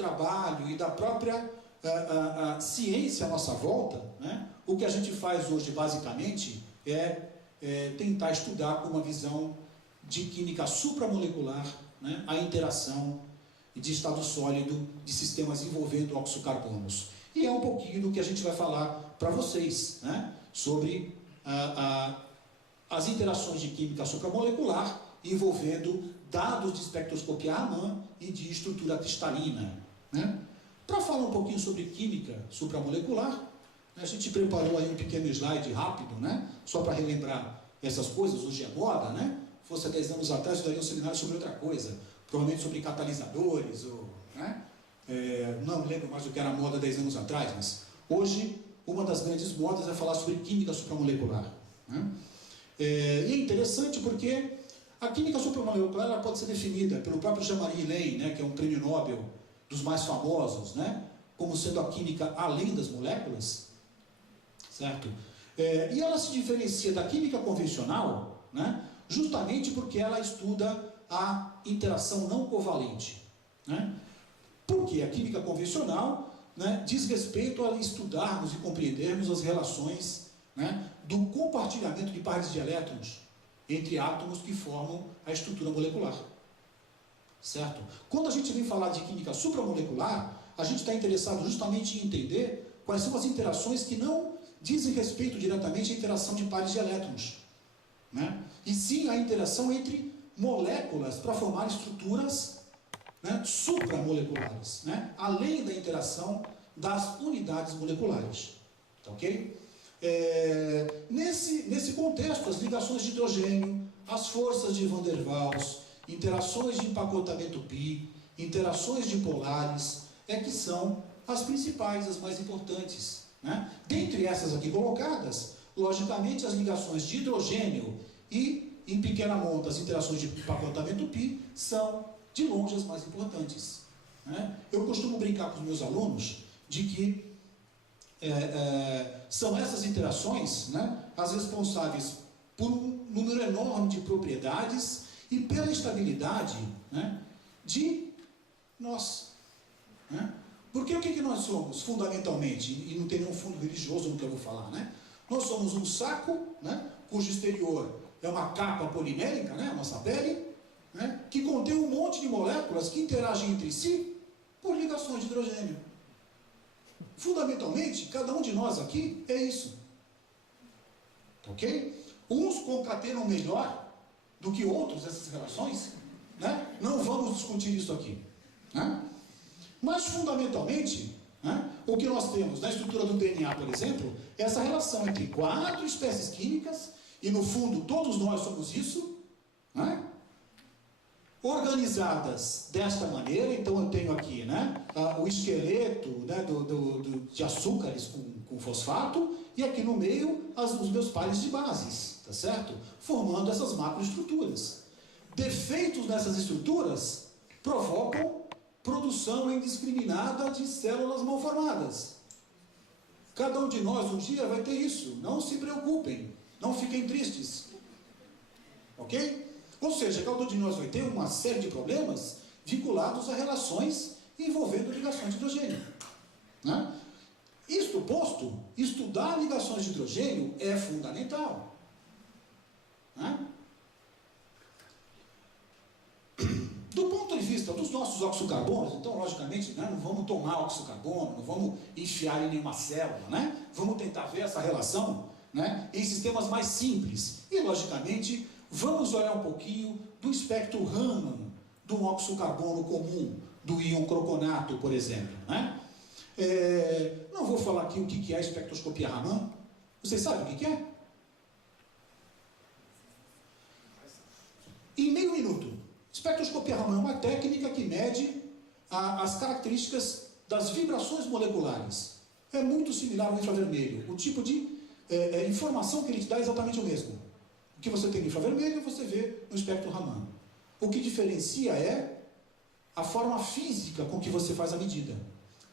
trabalho e da própria ciência à nossa volta, né, o que a gente faz hoje basicamente é tentar estudar com uma visão de química supramolecular, né, a interação de estado sólido de sistemas envolvendo oxocarbonos. E é um pouquinho do que a gente vai falar para vocês, né, sobre as interações de química supramolecular envolvendo dados de espectroscopia Raman e de estrutura cristalina, né? Para falar um pouquinho sobre química supramolecular, a gente preparou aí um pequeno slide rápido, né? Só para relembrar essas coisas, hoje é moda, né? Fosse há 10 anos atrás, eu daria um seminário sobre outra coisa, provavelmente sobre catalisadores, ou, né? Não lembro mais do que era moda 10 anos atrás, mas hoje uma das grandes modas é falar sobre química supramolecular, né? E é interessante porque a química supramolecular ela pode ser definida pelo próprio Jean-Marie Lane, né, que é um prêmio Nobel dos mais famosos, né, como sendo a química além das moléculas, certo? E ela se diferencia da química convencional, né, justamente porque ela estuda a interação não covalente, né? Porque a química convencional, né, diz respeito a estudarmos e compreendermos as relações, né, do compartilhamento de pares de elétrons entre átomos que formam a estrutura molecular, certo? Quando a gente vem falar de química supramolecular, a gente está interessado justamente em entender quais são as interações que não dizem respeito diretamente à interação de pares de elétrons, né? E sim a interação entre moléculas para formar estruturas, né, supramoleculares, né, além da interação das unidades moleculares, tá ok? Nesse contexto, as ligações de hidrogênio, as forças de Van der Waals, interações de empacotamento pi, interações de polares, que são as principais, as mais importantes, né? Dentre essas aqui colocadas, logicamente as ligações de hidrogênio e, em pequena monta, as interações de empacotamento pi são, de longe, as mais importantes, né? Eu costumo brincar com os meus alunos de que são essas interações, né, as responsáveis por um número enorme de propriedades e pela estabilidade, né, de nós, né? Porque o que nós somos, fundamentalmente, e não tem nenhum fundo religioso no que eu vou falar, né? Nós somos um saco, né, cujo exterior é uma capa polimérica, né, a nossa pele, né, que contém um monte de moléculas que interagem entre si por ligações de hidrogênio. Fundamentalmente, cada um de nós aqui é isso, ok? Uns concatenam melhor do que outros essas relações, né? Não vamos discutir isso aqui, né? Mas fundamentalmente, né, o que nós temos na estrutura do DNA, por exemplo, é essa relação entre 4 espécies químicas, e no fundo todos nós somos isso, né? Organizadas desta maneira. Então eu tenho aqui, né, o esqueleto, né, de açúcares com fosfato, e aqui no meio os meus pares de bases, tá certo? Formando essas macroestruturas. Defeitos nessas estruturas provocam produção indiscriminada de células mal formadas. Cada um de nós um dia vai ter isso, não se preocupem, não fiquem tristes, ok? Ou seja, cada um de nós vai ter uma série de problemas vinculados a relações envolvendo ligações de hidrogênio, né? Isto posto, estudar ligações de hidrogênio é fundamental, né? Do ponto de vista dos nossos oxocarbonos, então, logicamente, né, não vamos tomar oxocarbono, não vamos enfiar em nenhuma célula, né? Vamos tentar ver essa relação, né, em sistemas mais simples. E, logicamente, vamos olhar um pouquinho do espectro Raman, do oxocarbono comum, do íon croconato, por exemplo, né? Não vou falar aqui o que é a espectroscopia Raman. Vocês sabem o que é? Em meio minuto. Espectroscopia Raman é uma técnica que mede as características das vibrações moleculares. É muito similar ao infravermelho. O tipo de informação que ele te dá é exatamente o mesmo. O que você tem no infravermelho, você vê no espectro Raman. O que diferencia é a forma física com que você faz a medida.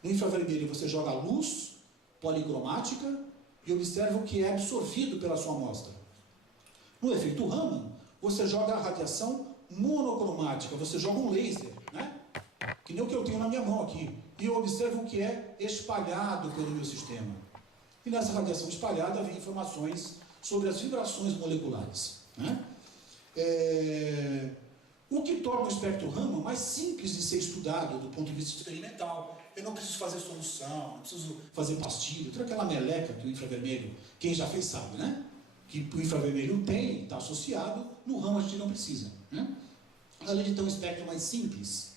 No infravermelho você joga luz policromática e observa o que é absorvido pela sua amostra. No efeito Raman, você joga a radiação monocromática, você joga um laser, né, que nem o que eu tenho na minha mão aqui, e eu observo o que é espalhado pelo meu sistema. E nessa radiação espalhada vem informações sobre as vibrações moleculares, né? O que torna o espectro Raman mais simples de ser estudado do ponto de vista experimental. Eu não preciso fazer solução, não preciso fazer pastilha, toda aquela meleca que o infravermelho, quem já fez sabe, né? Que o infravermelho tem, está associado, no Raman a gente não precisa, né? Além de ter um espectro mais simples,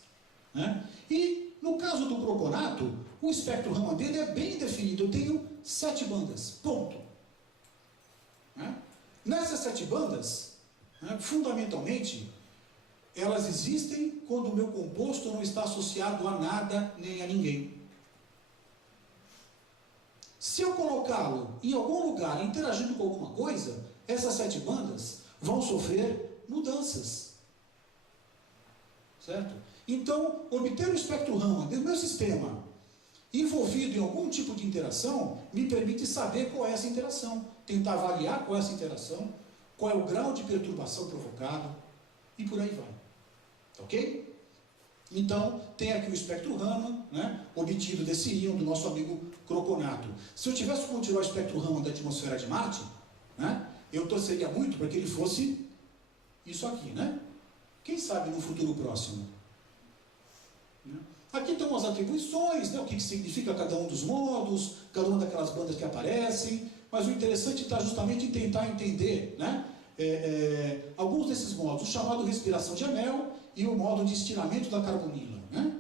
né? E no caso do croconato, o espectro Raman dele é bem definido. Eu tenho 7 bandas, ponto. Né? Nessas 7 bandas, né, fundamentalmente, elas existem quando o meu composto não está associado a nada nem a ninguém. Se eu colocá-lo em algum lugar interagindo com alguma coisa, essas 7 bandas vão sofrer mudanças. Certo? Então, obter o espectro Raman do meu sistema envolvido em algum tipo de interação me permite saber qual é essa interação, tentar avaliar qual é essa interação, qual é o grau de perturbação provocado e por aí vai. Ok? Então, tem aqui o espectro Raman, né, obtido desse íon do nosso amigo croconato. Se eu tivesse como tirar o espectro Raman da atmosfera de Marte, né, eu torceria muito para que ele fosse isso aqui, né? Quem sabe no futuro próximo? Aqui estão as atribuições, né, o que significa cada um dos modos, cada uma daquelas bandas que aparecem, mas o interessante está justamente em tentar entender, né, alguns desses modos, o chamado respiração de anel e o modo de estiramento da carbonila, né?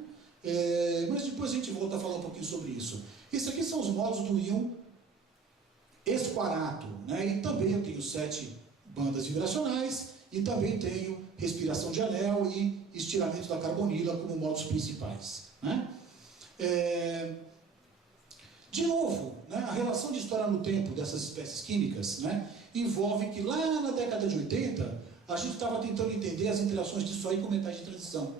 Mas depois a gente volta a falar um pouquinho sobre isso. Esses aqui são os modos do íon esquarato, né? E também eu tenho 7 bandas vibracionais e também tenho respiração de anel e estiramento da carbonila como modos principais, né? De novo, né, a relação de história no tempo dessas espécies químicas, né, envolve que lá na década de 80 a gente estava tentando entender as interações disso aí com metais de transição.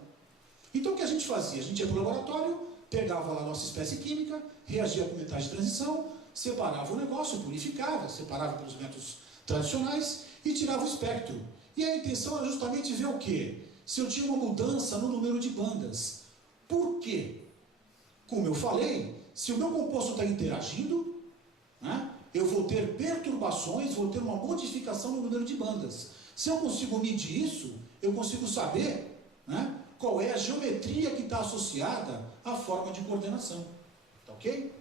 Então o que a gente fazia? A gente ia para o laboratório, pegava lá a nossa espécie química, reagia com metais de transição, separava o negócio, purificava, separava pelos métodos tradicionais e tirava o espectro. E a intenção era justamente ver o quê? Se eu tinha uma mudança no número de bandas. Por quê? Como eu falei, se o meu composto está interagindo, né, eu vou ter perturbações, vou ter uma modificação no número de bandas. Se eu consigo medir isso, eu consigo saber, né, qual é a geometria que está associada à forma de coordenação. Tá ok?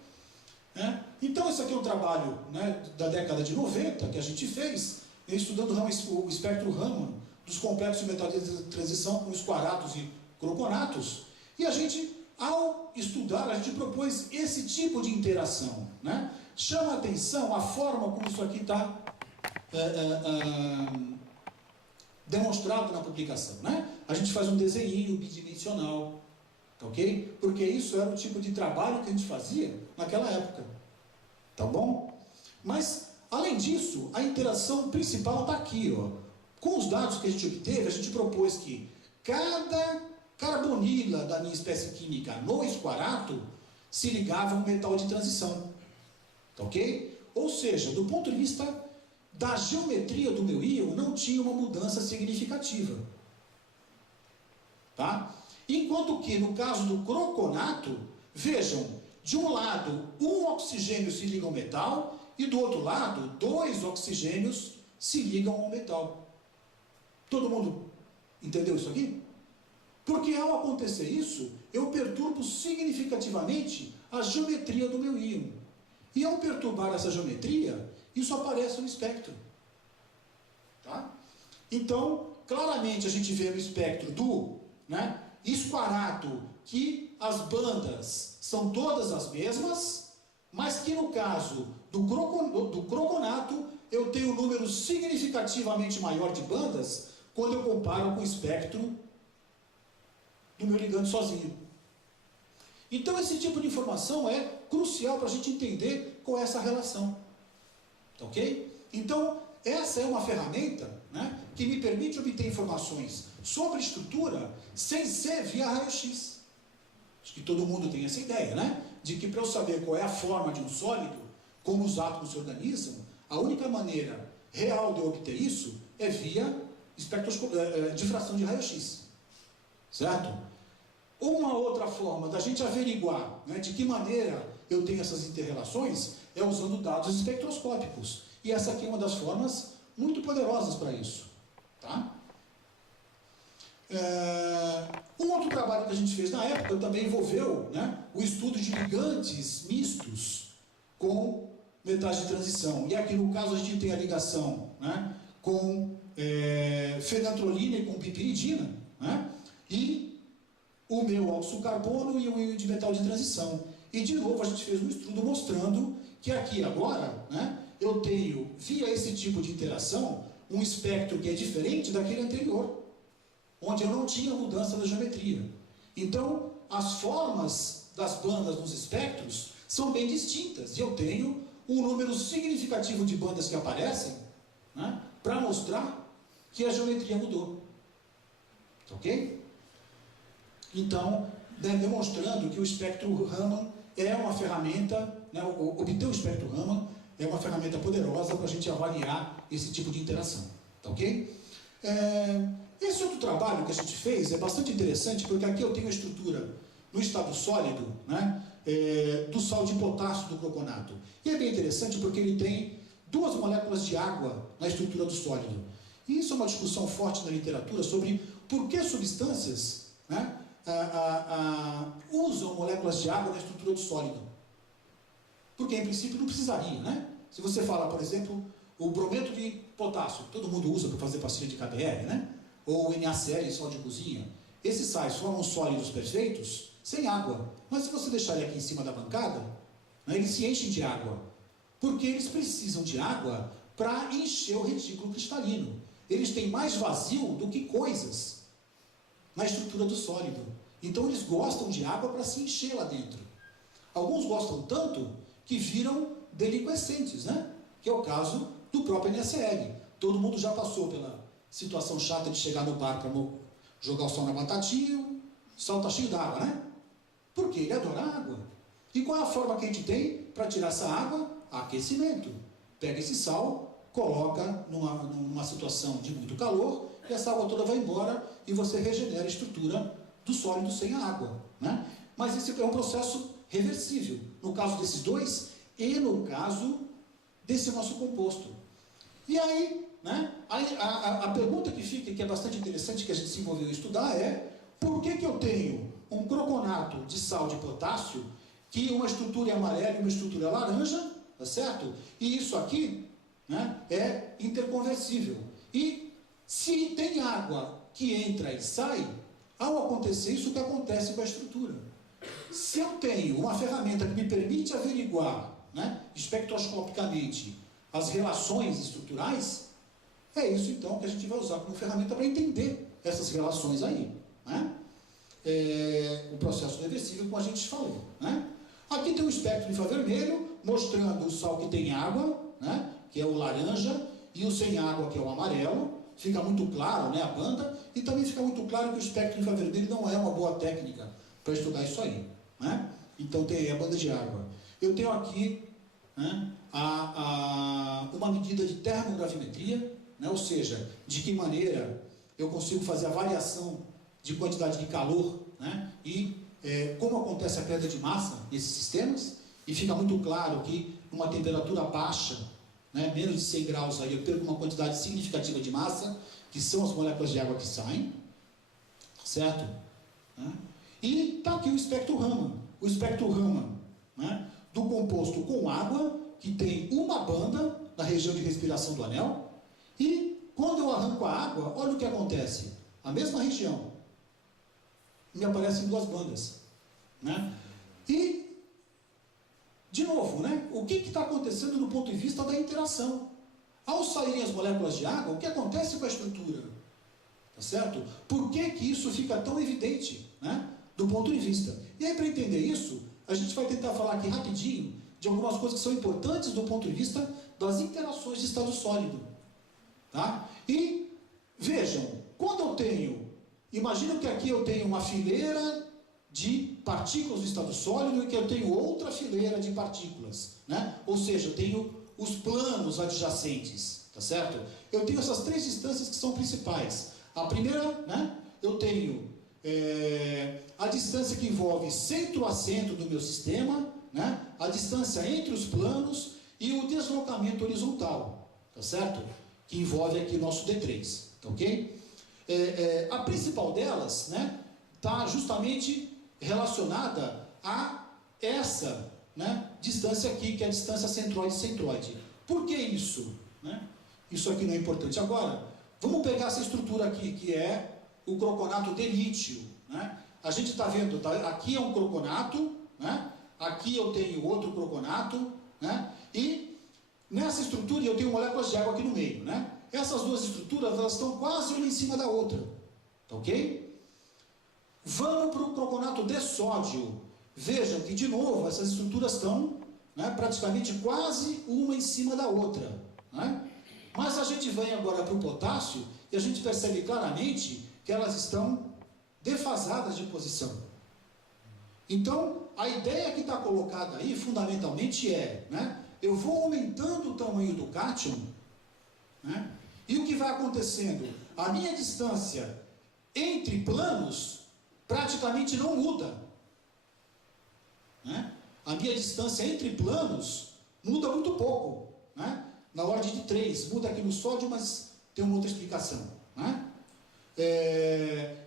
Então, esse aqui é um trabalho, né, da década de 90 que a gente fez, estudando o espectro Raman dos complexos de metais de transição com esquaratos e croconatos. E a gente, ao estudar, a gente propôs esse tipo de interação, né? Chama a atenção a forma como isso aqui está demonstrado na publicação, né? A gente faz um desenho bidimensional, tá ok? Porque isso era o tipo de trabalho que a gente fazia naquela época, tá bom? Mas, além disso, a interação principal está aqui, ó. Com os dados que a gente obteve, a gente propôs que cada carbonila da minha espécie química no esquarato se ligava a um metal de transição, tá ok? Ou seja, do ponto de vista da geometria do meu íon, não tinha uma mudança significativa, tá? Enquanto que no caso do croconato, vejam, de um lado um oxigênio se liga ao metal e do outro lado 2 oxigênios se ligam ao metal. Todo mundo entendeu isso aqui? Porque ao acontecer isso, eu perturbo significativamente a geometria do meu íon. E ao perturbar essa geometria, isso aparece no espectro. Tá? Então, claramente a gente vê no espectro do, né, esquarato que as bandas são todas as mesmas, mas que no caso do croconato eu tenho um número significativamente maior de bandas quando eu comparo com o espectro do meu ligando sozinho. Então esse tipo de informação é crucial para a gente entender qual é essa relação. Tá ok? Então essa é uma ferramenta, né, que me permite obter informações sobre estrutura sem ser via raio-x. Acho que todo mundo tem essa ideia, né? De que para eu saber qual é a forma de um sólido, como os átomos se organizam, a única maneira real de eu obter isso é via difração de raio-x. Certo? Uma outra forma da gente averiguar, né, de que maneira eu tenho essas interrelações é usando dados espectroscópicos. E essa aqui é uma das formas muito poderosas para isso. Tá? Um outro trabalho que a gente fez na época também envolveu, né, o estudo de ligantes mistos com metais de transição. E aqui no caso a gente tem a ligação, né, com fenantrolina e com piperidina, né, e o meu óxido carbono e o íon de metal de transição. E de novo a gente fez um estudo mostrando que aqui agora, né, eu tenho, via esse tipo de interação, um espectro que é diferente daquele anterior, onde eu não tinha mudança da geometria. Então, as formas das bandas nos espectros são bem distintas, e eu tenho um número significativo de bandas que aparecem, né, para mostrar que a geometria mudou. Ok? Então, demonstrando que o espectro Raman é uma ferramenta, né, obter o espectro Raman é uma ferramenta poderosa para a gente avaliar esse tipo de interação. Tá ok? Esse outro trabalho que a gente fez é bastante interessante, porque aqui eu tenho a estrutura no estado sólido, né, do sal de potássio do croconato. E é bem interessante porque ele tem 2 moléculas de água na estrutura do sólido. E isso é uma discussão forte na literatura sobre por que substâncias, né, usam moléculas de água na estrutura do sólido. Porque em princípio não precisaria, né? Se você fala, por exemplo, o brometo de potássio, que todo mundo usa para fazer pastilha de KBR, né? Ou o NaCl, sal de cozinha. Esses sais formam sólidos perfeitos sem água. Mas se você deixar ele aqui em cima da bancada, né, eles se enchem de água. Porque eles precisam de água para encher o retículo cristalino. Eles têm mais vazio do que coisas na estrutura do sólido. Então eles gostam de água para se encher lá dentro. Alguns gostam tanto que viram deliquescentes, né? Que é o caso do próprio NaCl. Todo mundo já passou pela situação chata de chegar no bar para jogar o sal na batatinha, o sal está cheio d'água, né? Porque ele adora água. E qual é a forma que a gente tem para tirar essa água? Aquecimento. Pega esse sal, coloca numa situação de muito calor, e essa água toda vai embora e você regenera a estrutura do sólido sem a água, né? Mas esse é um processo reversível, no caso desses dois e no caso desse nosso composto. E aí, né, a pergunta que fica, que é bastante interessante, que a gente se envolveu em estudar, é por que eu tenho um croconato de sal de potássio, que uma estrutura é amarela e uma estrutura é laranja, tá certo? E isso aqui, né, é interconversível. E se tem água que entra e sai, ao acontecer isso, o que acontece com a estrutura? Se eu tenho uma ferramenta que me permite averiguar, né, espectroscopicamente as relações estruturais, é isso então que a gente vai usar como ferramenta para entender essas relações aí, né? O processo reversível, como a gente falou, né? Aqui tem um espectro infravermelho mostrando o sal que tem água, né, que é o laranja, e o sem água, que é o amarelo. Fica muito claro, né, a banda, e também fica muito claro que o espectro infravermelho não é uma boa técnica para estudar isso aí, né? Então tem aí a banda de água. Eu tenho aqui, né, uma medida de termogravimetria, né, ou seja, de que maneira eu consigo fazer a variação de quantidade de calor, né, e como acontece a queda de massa nesses sistemas, e fica muito claro que numa temperatura baixa, né, menos de 100 graus, aí eu perco uma quantidade significativa de massa, que são as moléculas de água que saem, certo? Né? E está aqui o espectro Raman. O espectro Raman, né, do composto com água, que tem uma banda na região de respiração do anel, e quando eu arranco a água, olha o que acontece. A mesma região, me aparecem 2 bandas. Né? E, de novo, né, o que está acontecendo do ponto de vista da interação? Ao saírem as moléculas de água, o que acontece com a estrutura? Tá certo? Por que isso fica tão evidente, né, do ponto de vista? E aí, para entender isso, a gente vai tentar falar aqui rapidinho de algumas coisas que são importantes do ponto de vista das interações de estado sólido. Tá? E vejam, quando eu tenho, imagina que aqui eu tenho uma fileira de partículas do estado sólido e que eu tenho outra fileira de partículas, né? Ou seja, eu tenho os planos adjacentes, tá certo? Eu tenho essas 3 distâncias que são principais. A primeira, né, eu tenho a distância que envolve centro a centro do meu sistema, né? A distância entre os planos e o deslocamento horizontal, tá certo? Que envolve aqui nosso D3, tá ok? A principal delas, né, está justamente relacionada a essa, né, distância aqui, que é a distância centroide-centroide. Por que isso? Né? Isso aqui não é importante. Agora, vamos pegar essa estrutura aqui, que é o croconato de lítio. Né? A gente está vendo, tá? Aqui é um croconato, né? Aqui eu tenho outro croconato, né? E nessa estrutura eu tenho moléculas de água aqui no meio. Né? Essas duas estruturas, elas estão quase uma em cima da outra. Tá ok? Vamos para o croconato de sódio. Vejam que, de novo, essas estruturas estão, né, praticamente quase uma em cima da outra. Né? Mas a gente vem agora para o potássio e a gente percebe claramente que elas estão defasadas de posição. Então, a ideia que está colocada aí, fundamentalmente, é, né, eu vou aumentando o tamanho do cátion, né, e o que vai acontecendo? A minha distância entre planos praticamente não muda. Né? A minha distância entre planos muda muito pouco. Né? Na ordem de 3, muda aqui no sódio, mas tem uma outra explicação. Né?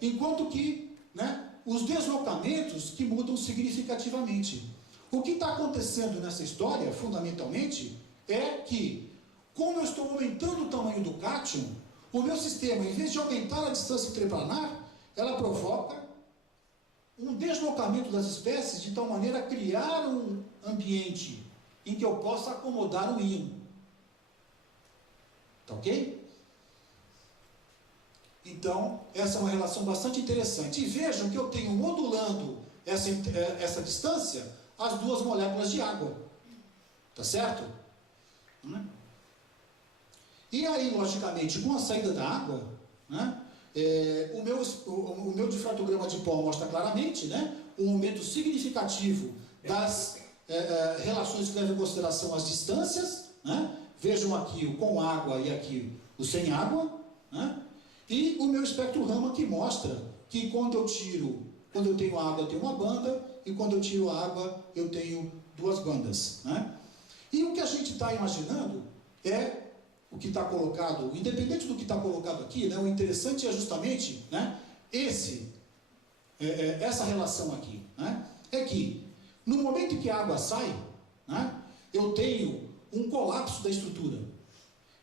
Enquanto que, né, os deslocamentos que mudam significativamente. O que está acontecendo nessa história, fundamentalmente, é que, como eu estou aumentando o tamanho do cátion, o meu sistema, em vez de aumentar a distância interplanar, ela provoca um deslocamento das espécies de tal maneira a criar um ambiente em que eu possa acomodar o íon. Tá ok? Então, essa é uma relação bastante interessante. E vejam que eu tenho modulando essa distância as duas moléculas de água. Tá certo? E aí, logicamente, com a saída da água, né, o meu difratograma de pó mostra claramente, né, um aumento significativo das relações que levam em consideração as distâncias. Né? Vejam aqui o com água e aqui o sem água. Né? E o meu espectro Raman que mostra que quando eu tenho água eu tenho uma banda, e quando eu tiro a água eu tenho duas bandas. Né? E o que a gente está imaginando é o que está colocado, independente do que está colocado aqui, né, o interessante é justamente, né, essa relação aqui. Né, é que no momento em que a água sai, né, eu tenho um colapso da estrutura.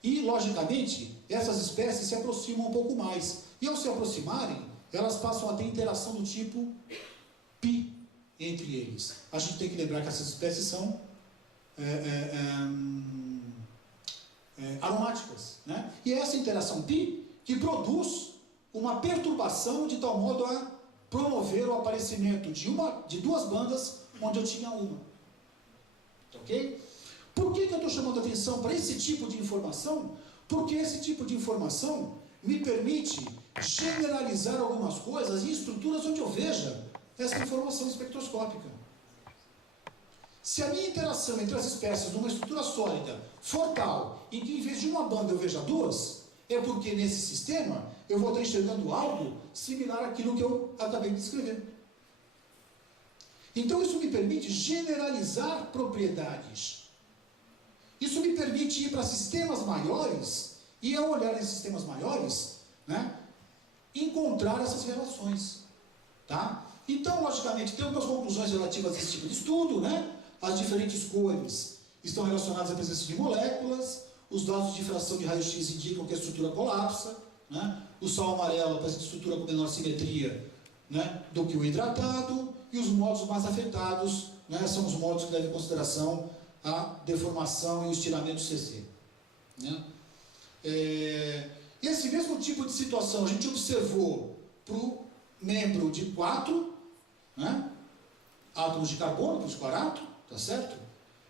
E, logicamente, essas espécies se aproximam um pouco mais. E ao se aproximarem, elas passam a ter interação do tipo π entre eles. A gente tem que lembrar que essas espécies são aromáticas. Né? E é essa interação π que produz uma perturbação de tal modo a promover o aparecimento de duas bandas onde eu tinha uma. Ok? Por que eu estou chamando a atenção para esse tipo de informação? Porque esse tipo de informação me permite generalizar algumas coisas em estruturas onde eu veja essa informação espectroscópica. Se a minha interação entre as espécies numa estrutura sólida for tal, em que em vez de uma banda eu veja duas, é porque nesse sistema eu vou estar enxergando algo similar àquilo que eu acabei de descrever. Então isso me permite generalizar propriedades. Isso me permite ir para sistemas maiores e, ao olhar em sistemas maiores, né, encontrar essas relações. Tá? Então, logicamente, tem algumas conclusões relativas a esse tipo de estudo, né? As diferentes cores estão relacionadas à presença de moléculas, os dados de difração de raio-x indicam que a estrutura colapsa, né? O sal amarelo apresenta estrutura com menor simetria, né, do que o hidratado, e os modos mais afetados, né, são os modos que levam em consideração a deformação e o estiramento CC. Né? Esse mesmo tipo de situação a gente observou para o membro de 4, né, átomos de carbono, para o esquarato, tá certo?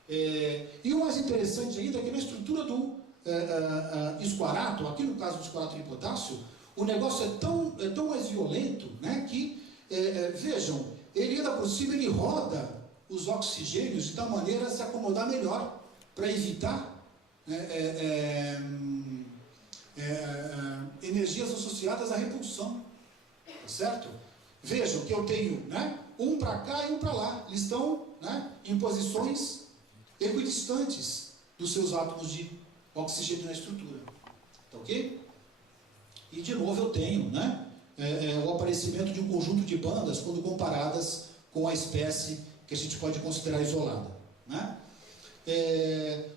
E o mais interessante ainda é que na estrutura do esquarato, aqui no caso do esquarato de potássio, o negócio é tão mais violento, né, que, vejam, ele ainda por cima, ele roda os oxigênios de tal maneira a se acomodar melhor, para evitar energias associadas à repulsão, tá certo? Vejam que eu tenho, né, um para cá e um para lá. Eles estão, né, em posições equidistantes dos seus átomos de oxigênio na estrutura. Tá ok? E de novo eu tenho, né, o aparecimento de um conjunto de bandas quando comparadas com a espécie que a gente pode considerar isolada. Né?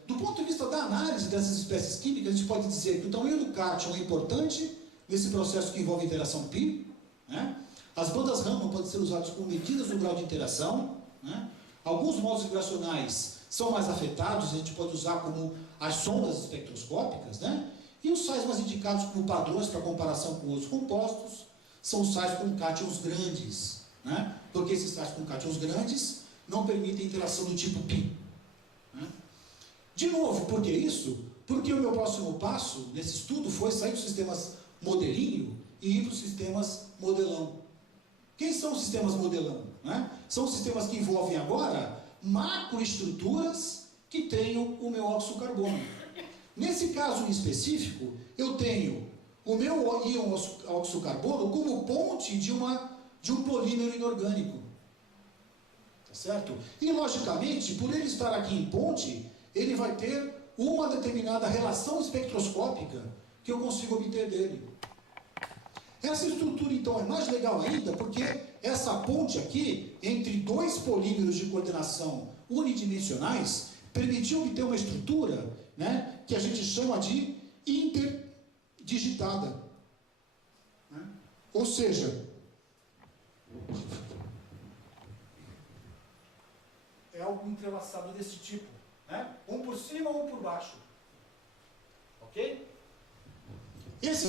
Do ponto de vista da análise dessas espécies químicas, a gente pode dizer que o tamanho do cátion é importante nesse processo que envolve interação pi. Né? As bandas Raman podem ser usadas como medidas do grau de interação. Né? Alguns modos vibracionais são mais afetados, a gente pode usar como as sondas espectroscópicas. Né? E os sais mais indicados como padrões para comparação com outros compostos são os sais com cátions grandes. Né? Porque esses sais com cátions grandes não permitem interação do tipo π. Né? De novo, por que isso? Porque o meu próximo passo nesse estudo foi sair dos sistemas modelinho e ir para os sistemas modelão. Quem são os sistemas modelão? Né? São sistemas que envolvem agora macroestruturas que tenham o meu óxido carbono. Nesse caso em específico, eu tenho o meu íon óxido carbono como ponte de um polímero inorgânico. Tá certo? E, logicamente, por ele estar aqui em ponte, ele vai ter uma determinada relação espectroscópica que eu consigo obter dele. Essa estrutura, então, é mais legal ainda porque essa ponte aqui, entre dois polímeros de coordenação unidimensionais, permitiu obter uma estrutura, né, que a gente chama de interdigitada. Né? Ou seja, é algo entrelaçado desse tipo. Né? Um por cima, um por baixo. Ok? Esse